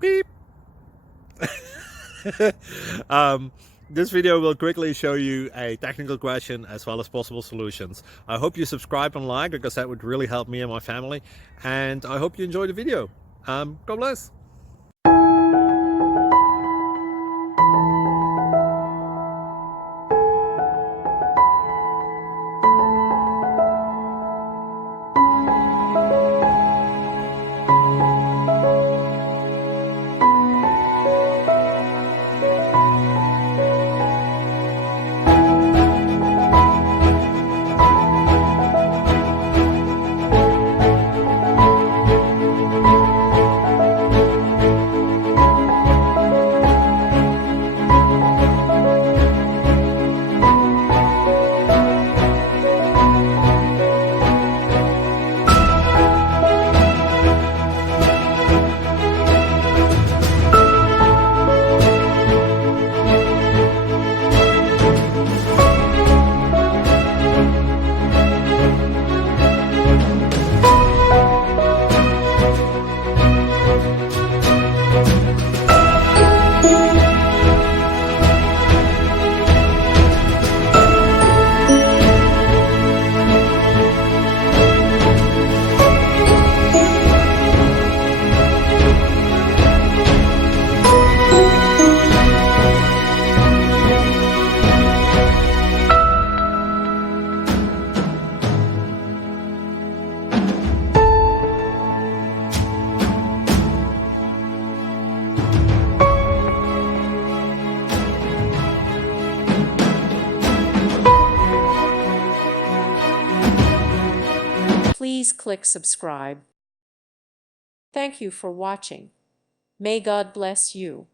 Beep. This video will quickly show you a technical question as well as possible solutions. I hope you subscribe and like, because that would really help me and my family. And I hope you enjoy the video. God bless. Please click subscribe. Thank you for watching. May God bless you.